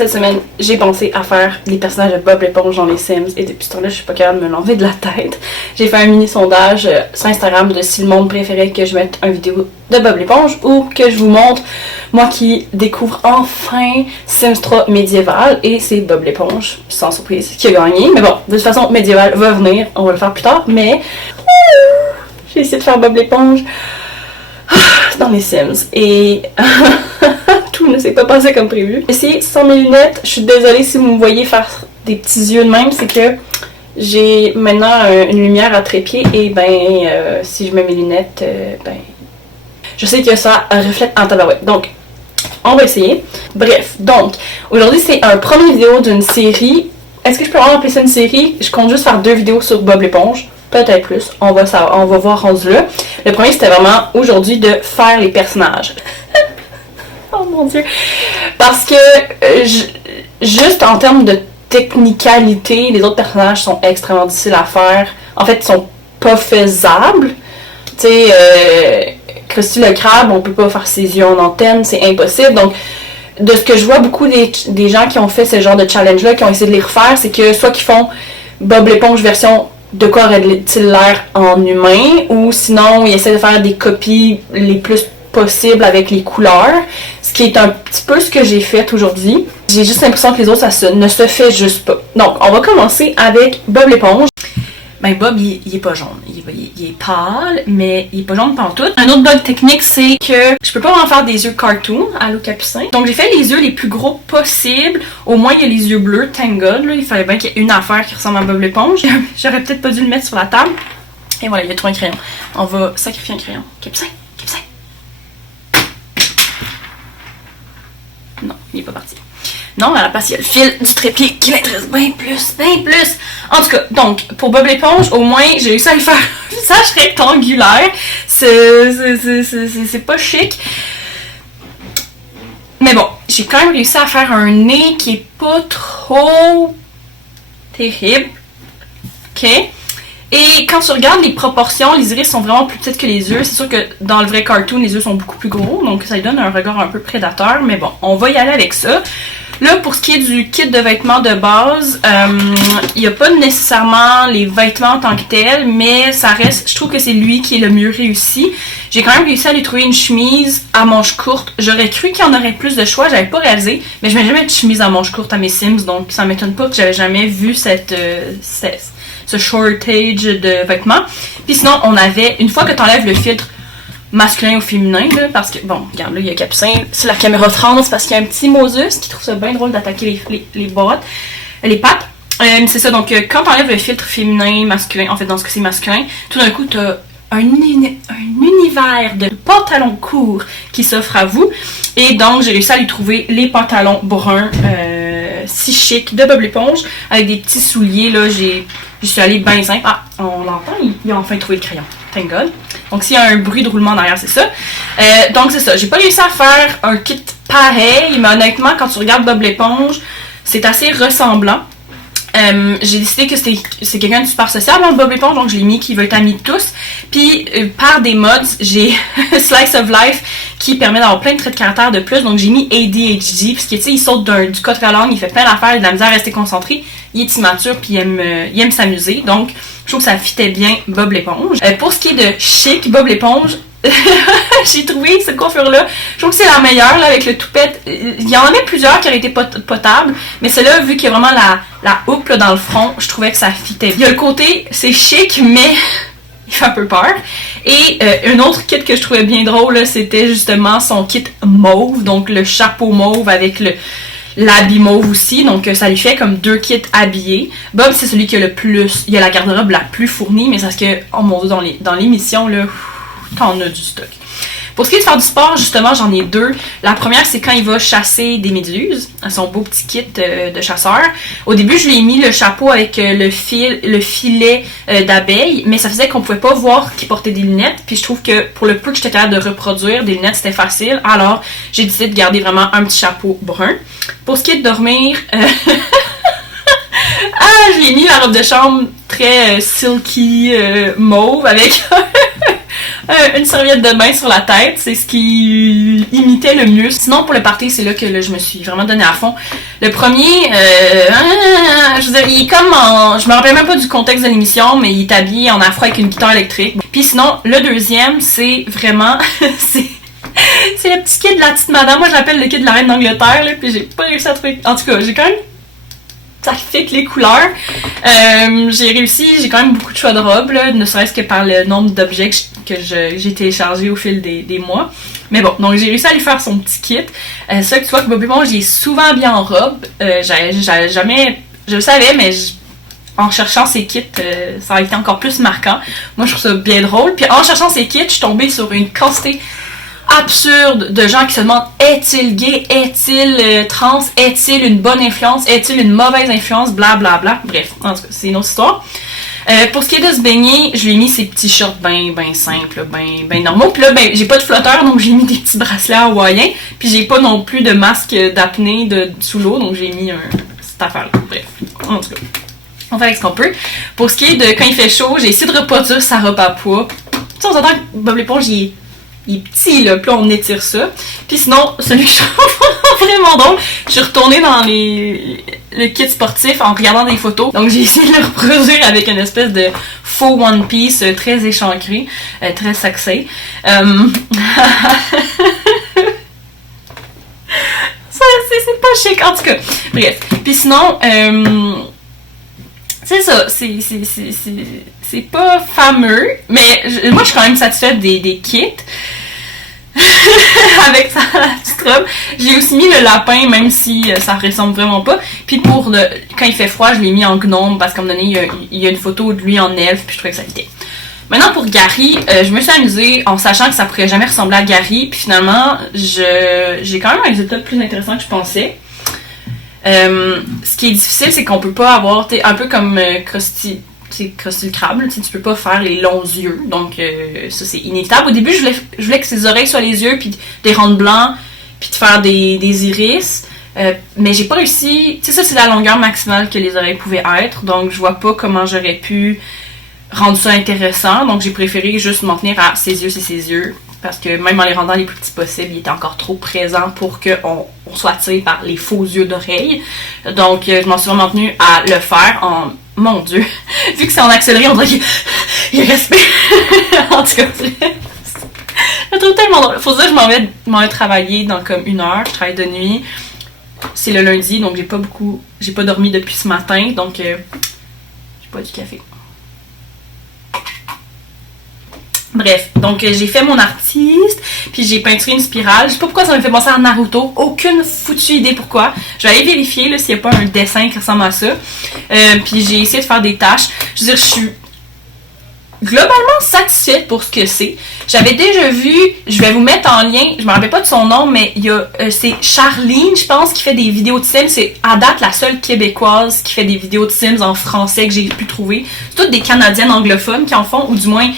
cette semaine, j'ai pensé à faire les personnages de Bob l'éponge dans les Sims et depuis ce temps-là, je suis pas capable de me l'enlever de la tête. J'ai fait un mini sondage sur Instagram de si le monde préférait que je mette une vidéo de Bob l'éponge ou que je vous montre moi qui découvre enfin Sims 3 médiéval et c'est Bob l'éponge, sans surprise, qui a gagné. Mais bon, de toute façon, médiéval va venir, on va le faire plus tard, mais j'ai essayé de faire Bob l'éponge dans les Sims et tout ne s'est pas passé comme prévu. J'ai essayé sans mes lunettes, je suis désolée si vous me voyez faire des petits yeux de même, c'est que j'ai maintenant une lumière à trépied et si je mets mes lunettes, je sais que ça reflète en tabarouette. Donc, on va essayer. Bref, donc, aujourd'hui c'est un premier vidéo d'une série. Est-ce que je peux vraiment appeler ça une série? Je compte juste faire 2 vidéos sur Bob l'éponge. Peut-être plus, on va voir rendu là. Le premier, c'était vraiment aujourd'hui de faire les personnages. Oh mon Dieu! Parce que, juste en termes de technicalité, les autres personnages sont extrêmement difficiles à faire. En fait, ils sont pas faisables. Tu sais, Krusty le crabe, on peut pas faire ses yeux en antenne, c'est impossible. Donc, de ce que je vois, beaucoup des gens qui ont fait ce genre de challenge-là, qui ont essayé de les refaire, c'est que soit qu'ils font Bob l'éponge version de quoi aurait-il l'air en humain, ou sinon ils essaient de faire des copies les plus possibles avec les couleurs, ce qui est un petit peu ce que j'ai fait aujourd'hui. J'ai juste l'impression que les autres, ça ne se fait juste pas. Donc, on va commencer avec Bob l'éponge. Ben Bob, il est pas jaune. Il est pâle, mais il est pas jaune pantoute. Un autre bug technique, c'est que je peux pas vraiment faire des yeux cartoon à l'eau capucin. Donc j'ai fait les yeux les plus gros possibles. Au moins, il y a les yeux bleus, thank God. Là. Il fallait bien qu'il y ait une affaire qui ressemble à Bob l'éponge. J'aurais peut-être pas dû le mettre sur la table. Et voilà, il y a trop un crayon. On va sacrifier un crayon. Capucin, capucin. Non, il est pas parti. Non, à la place, il y a le fil du trépied qui m'intéresse bien plus, bien plus. En tout cas, donc, pour Bob l'éponge, au moins, j'ai réussi à lui faire un visage rectangulaire. C'est pas chic. Mais bon, j'ai quand même réussi à faire un nez qui est pas trop terrible. OK? Et quand tu regardes les proportions, les iris sont vraiment plus petites que les yeux. C'est sûr que dans le vrai cartoon, les yeux sont beaucoup plus gros, donc ça lui donne un regard un peu prédateur. Mais bon, on va y aller avec ça. Là, pour ce qui est du kit de vêtements de base, il n'y a pas nécessairement les vêtements en tant que tels, mais ça reste, je trouve que c'est lui qui est le mieux réussi. J'ai quand même réussi à lui trouver une chemise à manches courtes. J'aurais cru qu'il y en aurait plus de choix, j'avais pas réalisé, mais je mets jamais de chemise à manches courtes à mes Sims, donc ça m'étonne pas que j'avais jamais vu ce shortage de vêtements. Puis sinon, on avait, une fois que tu enlèves le filtre masculin ou féminin, là, parce que, bon, regarde, là, il y a Capucin, si la caméra France, parce qu'il y a un petit Moses qui trouve ça bien drôle d'attaquer les bottes, les pattes. C'est ça, donc, quand tu enlèves le filtre féminin, masculin, en fait, dans ce cas c'est masculin, tout d'un coup, tu as un univers de pantalons courts qui s'offre à vous. Et donc, j'ai réussi à lui trouver les pantalons bruns si chic de Bob l'éponge, avec des petits souliers, là, je suis allée bien simple. Ah, on l'entend, il a enfin trouvé le crayon. Thank God. Donc, s'il y a un bruit de roulement derrière, c'est ça. Donc, c'est ça. J'ai pas réussi à faire un kit pareil, mais honnêtement, quand tu regardes Bob l'éponge, c'est assez ressemblant. J'ai décidé que c'est quelqu'un de super sociable dans Bob l'éponge, donc je l'ai mis qui veut être ami de tous. Puis, par des mods, j'ai Slice of Life qui permet d'avoir plein de traits de caractère de plus. Donc, j'ai mis ADHD, parce que, tu sais, il saute du côté à la langue, il fait plein d'affaires, il a de la misère à rester concentré. Il est immature, puis il aime s'amuser. Donc, je trouve que ça fitait bien Bob l'éponge. Pour ce qui est de chic, Bob l'éponge, j'ai trouvé cette coiffure-là. Je trouve que c'est la meilleure, là, avec le toupette. Il y en avait plusieurs qui auraient été potables, mais celle-là, vu qu'il y a vraiment la houppe là, dans le front, je trouvais que ça fitait. Il y a le côté, c'est chic, mais il fait un peu peur. Et un autre kit que je trouvais bien drôle, là, c'était justement son kit mauve, donc le chapeau mauve avec l'habit mauve aussi, donc ça lui fait comme 2 kits habillés. Bob, c'est celui qui a le plus, il a la garde-robe la plus fournie, mais c'est parce que, oh mon Dieu, dans l'émission, là, t'en as du stock. Pour ce qui est de faire du sport, justement, j'en ai 2. La première, c'est quand il va chasser des méduses, son beau petit kit de chasseur. Au début, je lui ai mis le chapeau avec le filet d'abeille, mais ça faisait qu'on pouvait pas voir qu'il portait des lunettes, puis je trouve que pour le peu que j'étais capable de reproduire, des lunettes, c'était facile, alors j'ai décidé de garder vraiment un petit chapeau brun. Pour ce qui est de dormir, je lui ai mis la robe de chambre très silky mauve avec une serviette de bain sur la tête, c'est ce qui imitait le mieux. Sinon, pour le party, c'est là que là, je me suis vraiment donnée à fond. Le premier, je veux dire, il est comme en... Je me rappelle même pas du contexte de l'émission, mais il est habillé en afro avec une guitare électrique. Puis sinon, le deuxième, c'est vraiment... c'est le petit kid de la petite madame. Moi, je l'appelle le kid de la reine d'Angleterre, là, puis j'ai pas réussi à trouver... En tout cas, j'ai quand même... Ça fait que les couleurs. J'ai réussi, j'ai quand même beaucoup de choix de robes, là, ne serait-ce que par le nombre d'objets que j'ai téléchargés au fil des mois. Mais bon, donc j'ai réussi à lui faire son petit kit. C'est ça que tu vois que Bobby Bon, j'ai souvent habillé en robe. J'avais jamais... Je le savais, mais en cherchant ses kits, ça a été encore plus marquant. Moi, je trouve ça bien drôle. Puis en cherchant ses kits, je suis tombée sur une quantité absurde de gens qui se demandent est-il gay, est-il trans, est-il une bonne influence, est-il une mauvaise influence, blablabla. Bla, bla. Bref, en tout cas, c'est une autre histoire. Pour ce qui est de se baigner, je lui ai mis ces petits shorts ben simples, ben normaux. Puis là, ben, j'ai pas de flotteur, donc j'ai mis des petits bracelets hawaïens. Puis j'ai pas non plus de masque d'apnée sous l'eau, donc j'ai mis cette affaire-là. Bref, en tout cas, on fait avec ce qu'on peut. Pour ce qui est de quand il fait chaud, j'ai essayé de reproduire sa robe à poids. Tu sais, on s'entend que Bob l'éponge, il est petit, là, puis là, on étire ça. Puis sinon, celui que je trouve vraiment drôle, je suis retournée dans le kit sportif en regardant des photos. Donc, j'ai essayé de le reproduire avec une espèce de faux One Piece très échancré, très sexy. C'est pas chic, en tout cas. Bref. Puis sinon, c'est ça, c'est pas fameux, mais moi, je suis quand même satisfaite des kits. Avec sa petite robe. J'ai aussi mis le lapin, même si ça ressemble vraiment pas. Puis pour quand il fait froid, je l'ai mis en gnome parce qu'à un moment donné, il y a une photo de lui en elfe, puis je trouvais que ça fitait. Maintenant pour Gary, je me suis amusée en sachant que ça pourrait jamais ressembler à Gary, puis finalement, j'ai quand même un résultat plus intéressant que je pensais. Ce qui est difficile, c'est qu'on peut pas avoir, un peu comme Krusty le crabe, tu peux pas faire les longs yeux, donc ça c'est inévitable. Au début, je voulais que ses oreilles soient les yeux, puis des ronds blancs, puis de faire des iris, mais j'ai pas réussi. Tu sais, ça c'est la longueur maximale que les oreilles pouvaient être, donc je vois pas comment j'aurais pu rendre ça intéressant, donc j'ai préféré juste m'en tenir à ses yeux, c'est ses yeux, parce que même en les rendant les plus petits possibles, il était encore trop présent pour qu'on soit attiré par les faux yeux d'oreilles. Donc je m'en suis vraiment tenue à le faire en... Mon Dieu, vu que c'est en accéléré, on dirait qu'il respire. En tout cas, je le trouve tellement drôle. Faut dire que je m'en vais travailler dans comme 1 heure. Je travaille de nuit. C'est le lundi, donc j'ai pas dormi depuis ce matin, donc j'ai pas du café. Bref, donc j'ai fait mon artiste, puis j'ai peinturé une spirale. Je sais pas pourquoi ça me fait penser à Naruto. Aucune foutue idée pourquoi. Je vais aller vérifier là, s'il n'y a pas un dessin qui ressemble à ça. Puis j'ai essayé de faire des tâches. Je veux dire, je suis globalement satisfaite pour ce que c'est. J'avais déjà vu, je vais vous mettre en lien, je me rappelle pas de son nom, mais il y a c'est Charline, je pense, qui fait des vidéos de Sims. C'est à date la seule québécoise qui fait des vidéos de Sims en français que j'ai pu trouver. C'est toutes des Canadiennes anglophones qui en font, ou du moins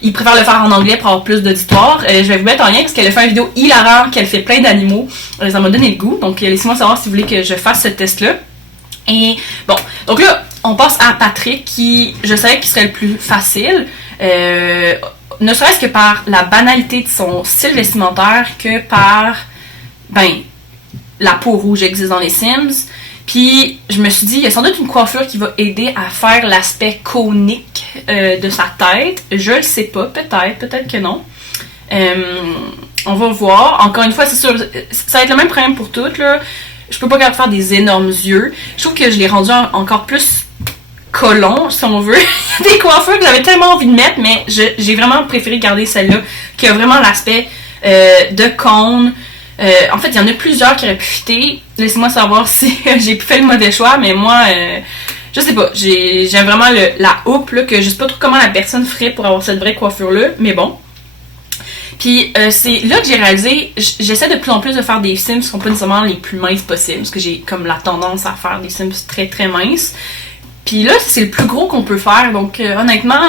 ils préfèrent le faire en anglais pour avoir plus d'auditoire. Je vais vous mettre en lien parce qu'elle a fait une vidéo hilarante, qu'elle fait plein d'animaux. Ça m'a donné le goût. Donc laissez-moi savoir si vous voulez que je fasse ce test-là. Et bon, donc là, on passe à Patrick qui, je savais qu'il serait le plus facile. Ne serait-ce que par la banalité de son style vestimentaire que par, la peau rouge existe dans les Sims. Puis je me suis dit, il y a sans doute une coiffure qui va aider à faire l'aspect conique de sa tête. Je le sais pas, peut-être que non. On va voir. Encore une fois, c'est sûr, ça va être le même problème pour toutes, là. Je peux pas faire des énormes yeux. Je trouve que je l'ai rendu encore plus colon, si on veut. Il y a des coiffures que j'avais tellement envie de mettre, mais j'ai vraiment préféré garder celle-là, qui a vraiment l'aspect de cône. En fait, il y en a plusieurs qui auraient pu fitter. Laissez-moi savoir si j'ai fait le mauvais choix, mais moi, je sais pas. J'aime vraiment la houppe, là, que je sais pas trop comment la personne ferait pour avoir cette vraie coiffure-là, mais bon. Puis c'est là que j'ai réalisé, j'essaie de plus en plus de faire des Sims qui sont pas nécessairement les plus minces possibles, parce que j'ai comme la tendance à faire des Sims très très minces. Puis là, c'est le plus gros qu'on peut faire, donc honnêtement,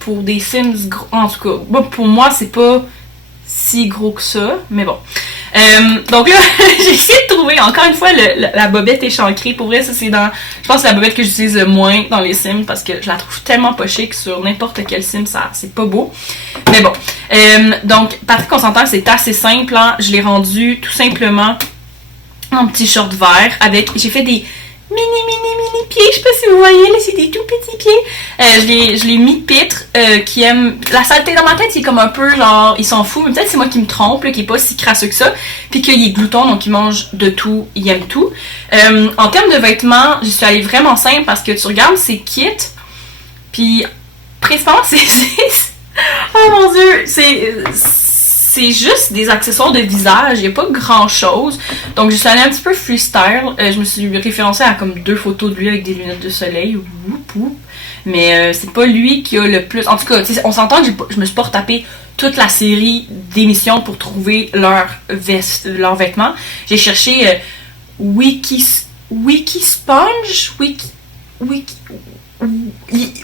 pour des Sims gros, en tout cas, pour moi, c'est pas si gros que ça, mais bon. Donc là, j'ai essayé de trouver trouvé, encore une fois, la bobette échancrée. Pour vrai, ça c'est dans... Je pense que c'est la bobette que j'utilise le moins dans les Sims parce que je la trouve tellement pas chic sur n'importe quel Sim, ça c'est pas beau. Mais bon. Donc, Patrick, on s'entend, c'est assez simple. Hein. Je l'ai rendu tout simplement en petit short vert avec... J'ai fait des mini pieds, je sais pas si vous voyez, là, c'est des tout petits pieds. Je l'ai mis pitre, qui aime... La saleté dans ma tête, c'est comme un peu genre, il s'en fout, mais peut-être c'est moi qui me trompe, là, qui est pas si crasseux que ça, puis qu'il est glouton, donc il mange de tout, il aime tout. En termes de vêtements, je suis allée vraiment simple parce que tu regardes ses kits, puis principalement, oh mon dieu, c'est juste des accessoires de visage, il n'y a pas grand chose. Donc je suis allée un petit peu freestyle. Je me suis référencée à comme 2 photos de lui avec des lunettes de soleil. Mais c'est pas lui qui a le plus. En tout cas, on s'entend que je me suis pas retapé toute la série d'émissions pour trouver leurs vêtements. J'ai cherché Wiki Sponge,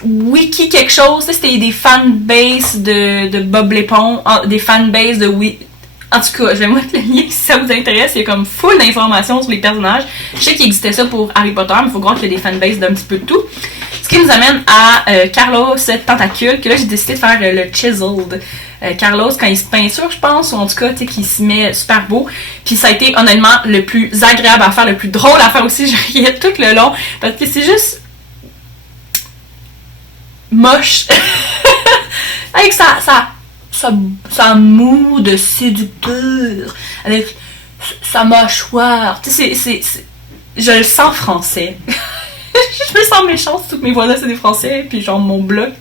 Wiki quelque chose, c'était des fanbases de Bob Lépon, des fanbases de En tout cas, je vais mettre le lien si ça vous intéresse. Il y a comme full d'informations sur les personnages. Je sais qu'il existait ça pour Harry Potter, mais il faut croire qu'il y a des fanbases d'un petit peu de tout. Ce qui nous amène à Carlos Tentacule, que là j'ai décidé de faire le chiseled. Carlos, quand il se peinture, je pense, ou en tout cas, tu sais, qu'il se met super beau. Puis ça a été honnêtement le plus agréable à faire, le plus drôle à faire aussi. Je riais tout le long, parce que c'est juste moche. Avec sa moue de séducteur, avec sa mâchoire. Tu sais, je le sens français. Je me sens méchante, toutes mes voisins c'est des français, puis genre mon bloc.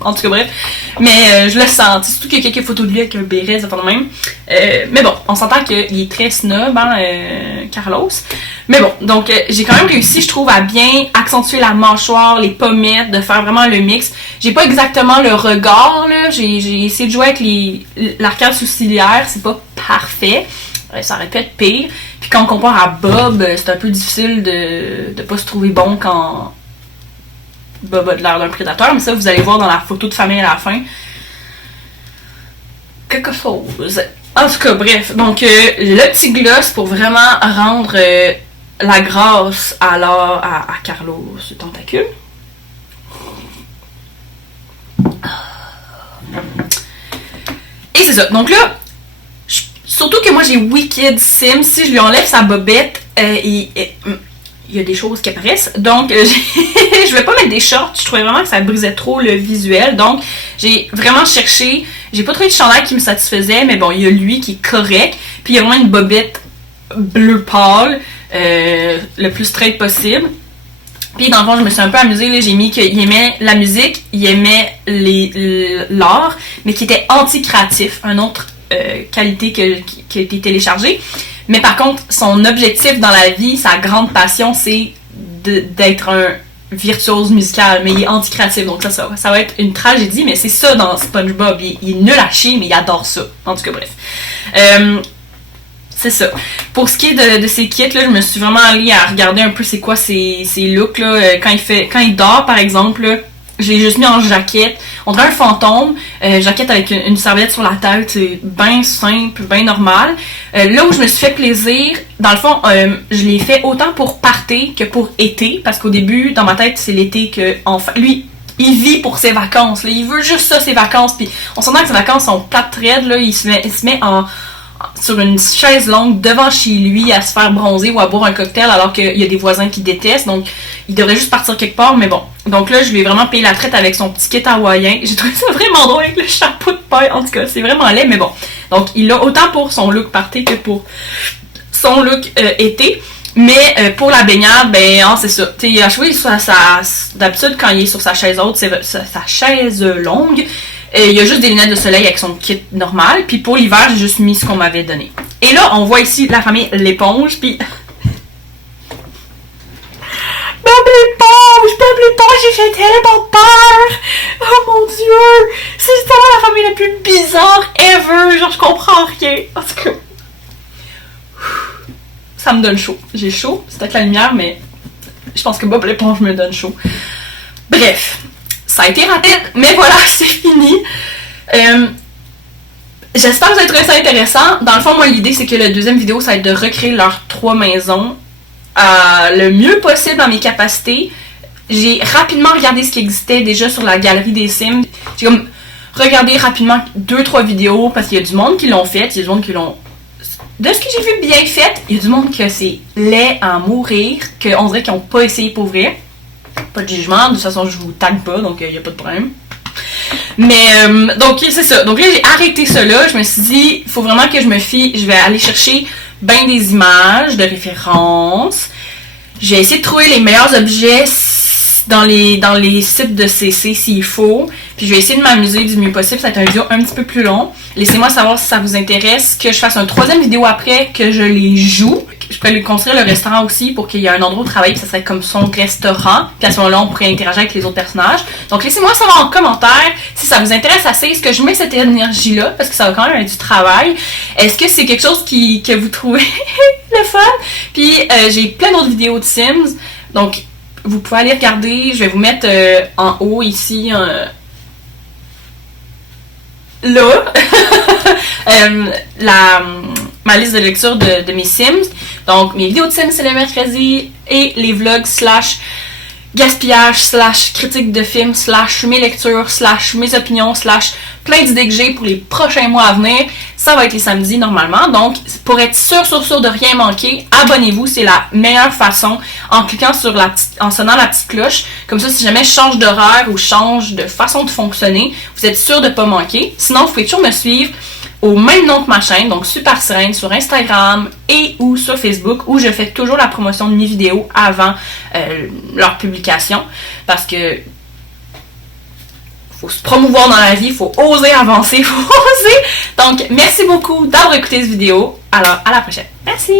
En tout cas, bref. Mais je le sens. Surtout qu'il y a quelques photos de lui avec un béret, ça fait de même. Mais bon, on s'entend qu'il est très snob, hein, Carlos. Mais bon, donc j'ai quand même réussi, je trouve, à bien accentuer la mâchoire, les pommettes, de faire vraiment le mix. J'ai pas exactement le regard, là. J'ai essayé de jouer avec l'arcade sourcilière, c'est pas parfait. Ça aurait pu être pire. Puis quand on compare à Bob, c'est un peu difficile de pas se trouver bon quand Bob a de l'air d'un prédateur, mais ça vous allez voir dans la photo de famille à la fin. Quelque chose. En tout cas, bref. Donc, le petit gloss pour vraiment rendre la grâce à Carlos Tentacule. Et c'est ça. Donc là, surtout que moi j'ai Wicked Sim, si je lui enlève sa bobette, il y a des choses qui apparaissent. Donc, je vais pas mettre des shorts. Je trouvais vraiment que ça brisait trop le visuel. Donc, j'ai vraiment cherché. J'ai pas trouvé de chandail qui me satisfaisait, mais bon, il y a lui qui est correct. Puis, il y a vraiment une bobette bleu pâle, le plus straight possible. Puis, dans le fond, je me suis un peu amusée. Là, j'ai mis qu'il aimait la musique, il aimait l'art, mais qui était anti-créatif. Un autre qualité qui a été téléchargée. Mais par contre, son objectif dans la vie, sa grande passion, c'est d'être un virtuose musical, mais il est anti-créatif, donc ça va être une tragédie, mais c'est ça dans SpongeBob, il est nul à chier, mais il adore ça. En tout cas, bref. C'est ça. Pour ce qui est de ses kits, là, je me suis vraiment allée à regarder un peu c'est quoi ses looks, là. Quand il dort, par exemple, là, je l'ai juste mis en jaquette. On dirait un fantôme. Jaquette avec une serviette sur la tête. C'est bien simple, bien normal. Là où je me suis fait plaisir, dans le fond, je l'ai fait autant pour party que pour été. Parce qu'au début, dans ma tête, c'est l'été que... Enfin, lui, il vit pour ses vacances. Là. Il veut juste ça, ses vacances. Puis on s'entend que ses vacances sont plates raides. Là. Il se met sur une chaise longue devant chez lui à se faire bronzer ou à boire un cocktail alors qu'il y a des voisins qui détestent. Donc, il devrait juste partir quelque part, mais bon. Donc là, je lui ai vraiment payé la traite avec son petit kit hawaïen. J'ai trouvé ça vraiment drôle avec le chapeau de paille. En tout cas, c'est vraiment laid, mais bon. Donc, il l'a autant pour son look party que pour son look été. Mais pour la baignade, ben, c'est ça. T'sais, il a joué d'habitude, quand il est sur sa chaise haute, c'est sa chaise longue. Il y a juste des lunettes de soleil avec son kit normal. Puis pour l'hiver, j'ai juste mis ce qu'on m'avait donné. Et là, on voit ici la famille l'éponge. Puis... Bob l'éponge, j'ai fait tellement peur! Oh mon dieu! C'est tellement la famille la plus bizarre ever! Genre, je comprends rien. En tout cas... Ça me donne chaud. J'ai chaud. C'est peut-être la lumière, mais... Je pense que Bob l'éponge me donne chaud. Bref. Ça a été rapide, mais voilà, c'est fini. j'espère que vous avez trouvé ça intéressant. Dans le fond, moi, l'idée, c'est que la deuxième vidéo, ça va être de recréer leurs 3 maisons le mieux possible dans mes capacités. J'ai rapidement regardé ce qui existait déjà sur la galerie des Sims. J'ai comme regardé rapidement 2-3 vidéos parce qu'il y a du monde qui l'ont fait, il y a du monde qui l'ont... De ce que j'ai vu bien fait, il y a du monde que c'est laid à mourir, qu'on dirait qu'ils n'ont pas essayé pour vrai. Pas de jugement, de toute façon je vous tag pas, donc il n'y a pas de problème. Mais, donc c'est ça. Donc là j'ai arrêté ça là, je me suis dit, il faut vraiment que je me fie, je vais aller chercher ben des images de référence. J'ai essayé de trouver les meilleurs objets dans les sites de CC s'il faut. Puis je vais essayer de m'amuser du mieux possible. Ça va être une vidéo un petit peu plus long. Laissez-moi savoir si ça vous intéresse. Que je fasse une 3e vidéo après, que je les joue. Je pourrais lui construire le restaurant aussi pour qu'il y ait un endroit où travailler. Puis ça serait comme son restaurant. Puis à ce moment-là, on pourrait interagir avec les autres personnages. Donc laissez-moi savoir en commentaire si ça vous intéresse assez. Est-ce que je mets cette énergie-là? Parce que ça va quand même être du travail. Est-ce que c'est quelque chose que vous trouvez le fun? Puis j'ai plein d'autres vidéos de Sims. Donc vous pouvez aller regarder, je vais vous mettre en haut ici, là, ma liste de lecture de mes Sims. Donc mes vidéos de Sims c'est le mercredi et les vlogs / gaspillage / critique de films / mes lectures / mes opinions / plein d'idées que j'ai pour les prochains mois à venir. Ça va être les samedis normalement. Donc, pour être sûr de rien manquer, abonnez-vous. C'est la meilleure façon en cliquant sur en sonnant la petite cloche. Comme ça, si jamais je change d'horaire ou change de façon de fonctionner, vous êtes sûr de ne pas manquer. Sinon, vous pouvez toujours me suivre au même nom que ma chaîne, donc Super Sirène sur Instagram et ou sur Facebook, où je fais toujours la promotion de mes vidéos avant leur publication. Parce que faut se promouvoir dans la vie, faut oser avancer, faut oser. Donc, merci beaucoup d'avoir écouté cette vidéo. Alors, à la prochaine. Merci!